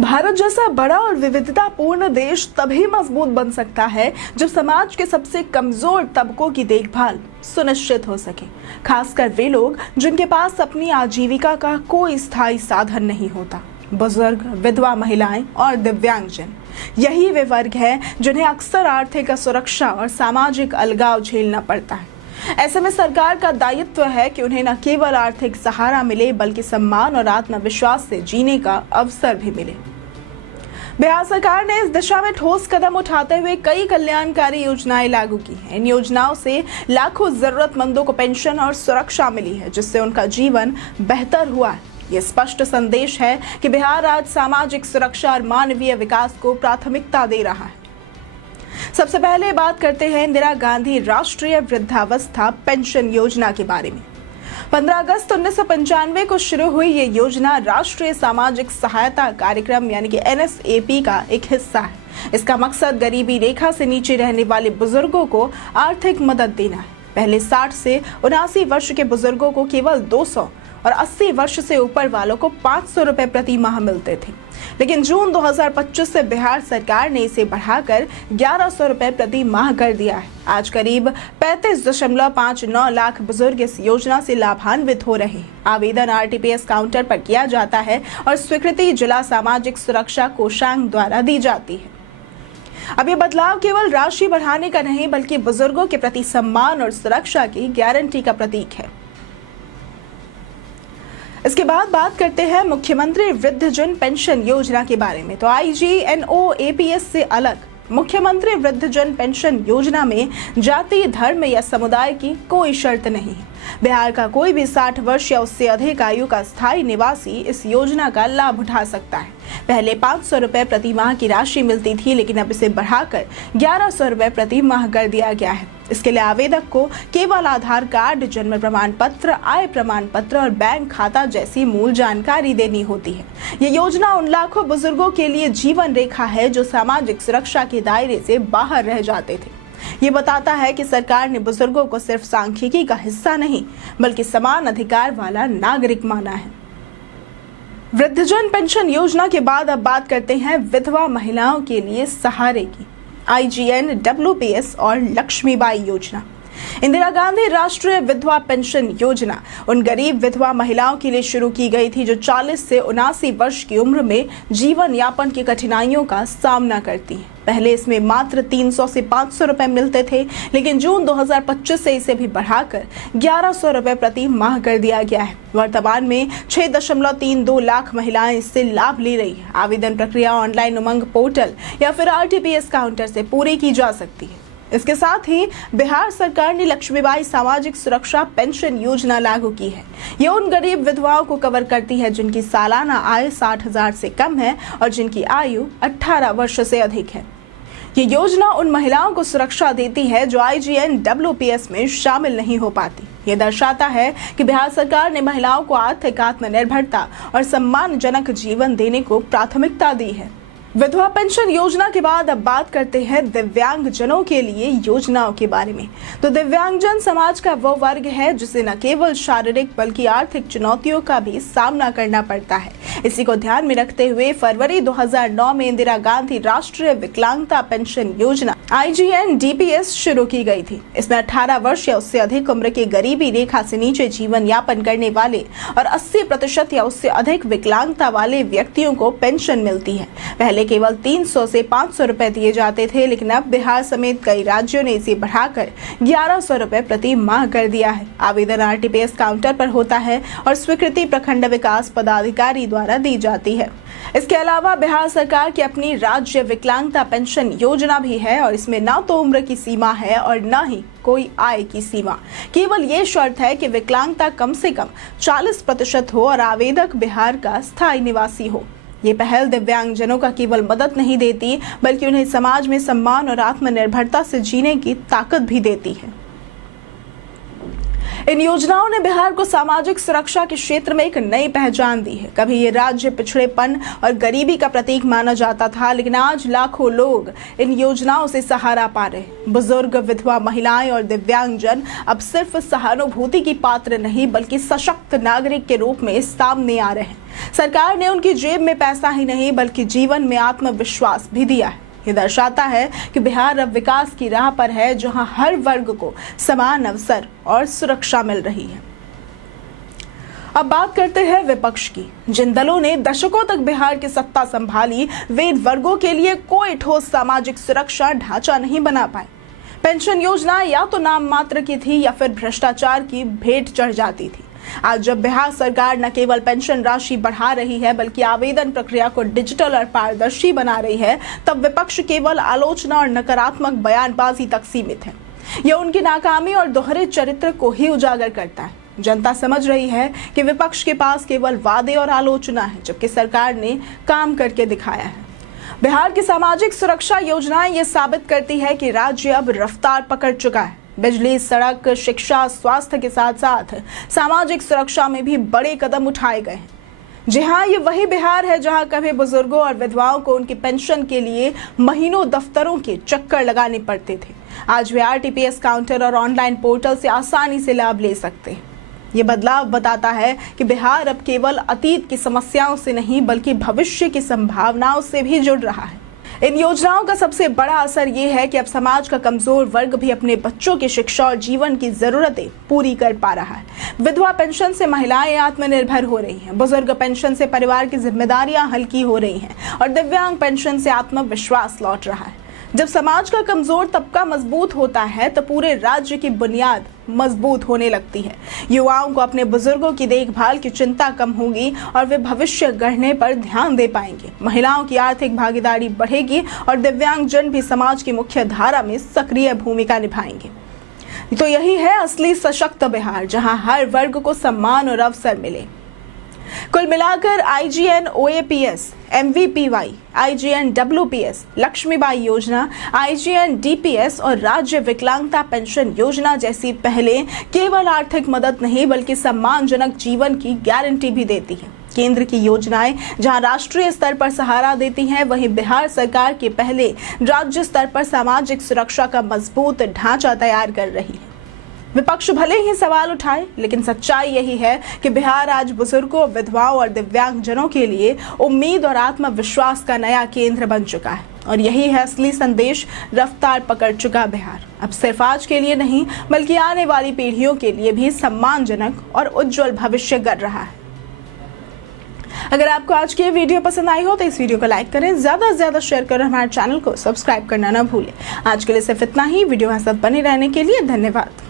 भारत जैसा बड़ा और विविधतापूर्ण देश तभी मजबूत बन सकता है जब समाज के सबसे कमजोर तबकों की देखभाल सुनिश्चित हो सके, खासकर वे लोग जिनके पास अपनी आजीविका का कोई स्थायी साधन नहीं होता। बुजुर्ग, विधवा महिलाएं और दिव्यांगजन, यही वे वर्ग हैं जिन्हें अक्सर आर्थिक असुरक्षा और सामाजिक अलगाव झेलना पड़ता है। ऐसे में सरकार का दायित्व है कि उन्हें न केवल आर्थिक सहारा मिले बल्कि सम्मान और आत्मविश्वास से जीने का अवसर भी मिले। बिहार सरकार ने इस दिशा में ठोस कदम उठाते हुए कई कल्याणकारी योजनाएं लागू की हैं। इन योजनाओं से लाखों जरूरतमंदों को पेंशन और सुरक्षा मिली है, जिससे उनका जीवन बेहतर हुआ है। ये स्पष्ट संदेश है कि बिहार आज सामाजिक सुरक्षा और मानवीय विकास को प्राथमिकता दे रहा है। सबसे पहले बात करते हैं इंदिरा गांधी राष्ट्रीय वृद्धावस्था पेंशन योजना के बारे में। 15 अगस्त 1995 को शुरू हुई ये योजना राष्ट्रीय सामाजिक सहायता कार्यक्रम यानी कि NSAP का एक हिस्सा है। इसका मकसद गरीबी रेखा से नीचे रहने वाले बुजुर्गों को आर्थिक मदद देना है। पहले 60 से 79 वर्ष के बुजुर्गों को केवल 200 और 80 वर्ष से ऊपर वालों को 500 रुपए प्रति माह मिलते थे, लेकिन जून 2025 से बिहार सरकार ने इसे बढ़ाकर 1100 रुपए प्रति माह कर दिया है। आज करीब 35.59 लाख बुजुर्ग इस योजना से लाभान्वित हो रहे हैं। आवेदन RTPS काउंटर पर किया जाता है और स्वीकृति जिला सामाजिक सुरक्षा कोषांग द्वारा दी जाती है। अब ये बदलाव केवल राशि बढ़ाने का नहीं बल्कि बुजुर्गों के प्रति सम्मान और सुरक्षा की गारंटी का प्रतीक है। इसके बाद बात करते हैं मुख्यमंत्री वृद्धजन पेंशन योजना के बारे में। तो IGNOAPS से अलग मुख्यमंत्री वृद्धजन पेंशन योजना में जाति, धर्म या समुदाय की कोई शर्त नहीं है। बिहार का कोई भी 60 वर्ष या उससे अधिक आयु का स्थायी निवासी इस योजना का लाभ उठा सकता है। पहले 500 रुपए प्रति माह की राशि मिलती थी, लेकिन अब इसे बढ़ाकर 1100 रुपए प्रति माह कर दिया गया है। इसके लिए आवेदक को केवल आधार कार्ड, जन्म प्रमाण पत्र, आय प्रमाण पत्र और बैंक खाता जैसी मूल जानकारी देनी होती है। ये योजना उन लाखों बुजुर्गों के लिए जीवन रेखा है जो सामाजिक सुरक्षा के दायरे से बाहर रह जाते थे। ये बताता है कि सरकार ने बुजुर्गों को सिर्फ सांख्यिकी का हिस्सा नहीं बल्कि समान अधिकार वाला नागरिक माना है। वृद्धजन पेंशन योजना के बाद अब बात करते हैं विधवा महिलाओं के लिए सहारे की, IGNWPS और लक्ष्मीबाई योजना। इंदिरा गांधी राष्ट्रीय विधवा पेंशन योजना उन गरीब विधवा महिलाओं के लिए शुरू की गई थी जो 40 से 79 वर्ष की उम्र में जीवन यापन की कठिनाइयों का सामना करती हैं। पहले इसमें मात्र 300 से 500 रुपए मिलते थे, लेकिन जून 2025 से इसे भी बढ़ाकर 1100 रुपए प्रति माह कर दिया गया है। वर्तमान में 6.32 लाख महिलाएं इससे लाभ ले रही हैं। आवेदन प्रक्रिया ऑनलाइन उमंग पोर्टल या फिर RTPS काउंटर से पूरी की जा सकती है। इसके साथ ही बिहार सरकार ने लक्ष्मीबाई सामाजिक सुरक्षा पेंशन योजना लागू की है। ये उन गरीब विधवाओं को कवर करती है जिनकी सालाना आय 60,000 से कम है और जिनकी आयु 18 वर्ष से अधिक है। ये योजना उन महिलाओं को सुरक्षा देती है जो IGNWPS में शामिल नहीं हो पाती। ये दर्शाता है कि बिहार सरकार ने महिलाओं को आर्थिक आत्मनिर्भरता और सम्मानजनक जीवन देने को प्राथमिकता दी है। विधवा पेंशन योजना के बाद अब बात करते हैं दिव्यांगजनों के लिए योजनाओं के बारे में। तो दिव्यांगजन समाज का वो वर्ग है जिसे न केवल शारीरिक बल्कि आर्थिक चुनौतियों का भी सामना करना पड़ता है। इसी को ध्यान में रखते हुए फरवरी 2009 में इंदिरा गांधी राष्ट्रीय विकलांगता पेंशन योजना IGNDPS शुरू की गई थी। इसमें 18 वर्ष या उससे अधिक उम्र के गरीबी रेखा से नीचे जीवन यापन करने वाले और 80% या उससे अधिक विकलांगता वाले व्यक्तियों को पेंशन मिलती है। पहले केवल 300 से 500 रुपए दिए जाते थे, लेकिन अब बिहार समेत कई राज्यों ने इसे बढ़ाकर 1100 रुपए प्रति माह कर दिया है। आवेदन RTPS काउंटर पर होता है और स्वीकृति प्रखंड विकास पदाधिकारी द्वारा दी जाती है। इसके अलावा बिहार सरकार की अपनी राज्य विकलांगता पेंशन योजना भी है और इसमें ना तो उम्र की सीमा है और ना ही कोई आय की सीमा। केवल ये शर्त है कि विकलांगता कम से कम 40% हो और आवेदक बिहार का स्थायी निवासी हो। ये पहल दिव्यांगजनों का केवल मदद नहीं देती बल्कि उन्हें समाज में सम्मान और आत्मनिर्भरता से जीने की ताकत भी देती है। इन योजनाओं ने बिहार को सामाजिक सुरक्षा के क्षेत्र में एक नई पहचान दी है। कभी ये राज्य पिछड़ेपन और गरीबी का प्रतीक माना जाता था, लेकिन आज लाखों लोग इन योजनाओं से सहारा पा रहे हैं। बुजुर्ग, विधवा महिलाएं और दिव्यांगजन अब सिर्फ सहानुभूति की पात्र नहीं बल्कि सशक्त नागरिक के रूप में सामने आ रहे हैं। सरकार ने उनकी जेब में पैसा ही नहीं बल्कि जीवन में आत्मविश्वास भी दिया है। ये दर्शाता है कि बिहार अब विकास की राह पर है, जहां हर वर्ग को समान अवसर और सुरक्षा मिल रही है। अब बात करते हैं विपक्ष की। जिन दलों ने दशकों तक बिहार की सत्ता संभाली, वे इन वर्गों के लिए कोई ठोस सामाजिक सुरक्षा ढांचा नहीं बना पाए। पेंशन योजना या तो नाम मात्र की थी या फिर भ्रष्टाचार की भेंट चढ़ जाती थी। आज जब बिहार सरकार न केवल पेंशन राशि बढ़ा रही है बल्कि आवेदन प्रक्रिया को डिजिटल और पारदर्शी बना रही है, तब विपक्ष केवल आलोचना और नकारात्मक बयानबाजी तक सीमित है। यह उनकी नाकामी और दोहरे चरित्र को ही उजागर करता है। जनता समझ रही है कि विपक्ष के पास केवल वादे और आलोचना है, जबकि सरकार ने काम करके दिखाया है। बिहार की सामाजिक सुरक्षा योजनाएं ये साबित करती है कि राज्य अब रफ्तार पकड़ चुका है। बिजली, सड़क, शिक्षा, स्वास्थ्य के साथ साथ सामाजिक सुरक्षा में भी बड़े कदम उठाए गए हैं। जी हाँ, ये वही बिहार है जहां कभी बुजुर्गों और विधवाओं को उनकी पेंशन के लिए महीनों दफ्तरों के चक्कर लगाने पड़ते थे। आज वे आरटीपीएस काउंटर और ऑनलाइन पोर्टल से आसानी से लाभ ले सकते हैं। ये बदलाव बताता है कि बिहार अब केवल अतीत की समस्याओं से नहीं बल्कि भविष्य की संभावनाओं से भी जुड़ रहा है। इन योजनाओं का सबसे बड़ा असर ये है कि अब समाज का कमजोर वर्ग भी अपने बच्चों की शिक्षा और जीवन की जरूरतें पूरी कर पा रहा है। विधवा पेंशन से महिलाएं आत्मनिर्भर हो रही हैं, बुजुर्ग पेंशन से परिवार की जिम्मेदारियां हल्की हो रही हैं और दिव्यांग पेंशन से आत्मविश्वास लौट रहा है। जब समाज का कमजोर तबका मजबूत होता है तो पूरे राज्य की बुनियाद मजबूत होने लगती है। युवाओं को अपने बुजुर्गों की देखभाल की चिंता कम होगी और वे भविष्य गढ़ने पर ध्यान दे पाएंगे। महिलाओं की आर्थिक भागीदारी बढ़ेगी और दिव्यांगजन भी समाज की मुख्य धारा में सक्रिय भूमिका निभाएंगे। तो यही है असली सशक्त बिहार, जहां हर वर्ग को सम्मान और अवसर मिले। कुल मिलाकर IGN-OAPS, MVPY, IGN-WPS, लक्ष्मीबाई योजना, IGN-DPS और राज्य विकलांगता पेंशन योजना जैसी पहले केवल आर्थिक मदद नहीं बल्कि सम्मानजनक जीवन की गारंटी भी देती है। केंद्र की योजनाएं जहां राष्ट्रीय स्तर पर सहारा देती हैं, वहीं बिहार सरकार के पहले राज्य स्तर पर सामाजिक सुरक्षा का मजबूत ढांचा तैयार कर रही है। विपक्ष भले ही सवाल उठाए, लेकिन सच्चाई यही है कि बिहार आज बुजुर्गों, विधवाओं और दिव्यांगजनों के लिए उम्मीद और आत्मविश्वास का नया केंद्र बन चुका है। और यही है असली संदेश, रफ्तार पकड़ चुका बिहार अब सिर्फ आज के लिए नहीं बल्कि आने वाली पीढ़ियों के लिए भी सम्मानजनक और उज्जवल भविष्य गढ़ रहा है। अगर आपको आज की वीडियो पसंद आई हो तो इस वीडियो को लाइक करें, ज्यादा से ज्यादा शेयर करें, हमारे चैनल को सब्सक्राइब करना ना भूलें। आज के लिए सिर्फ इतना ही। वीडियो हमारे साथ बने रहने के लिए धन्यवाद।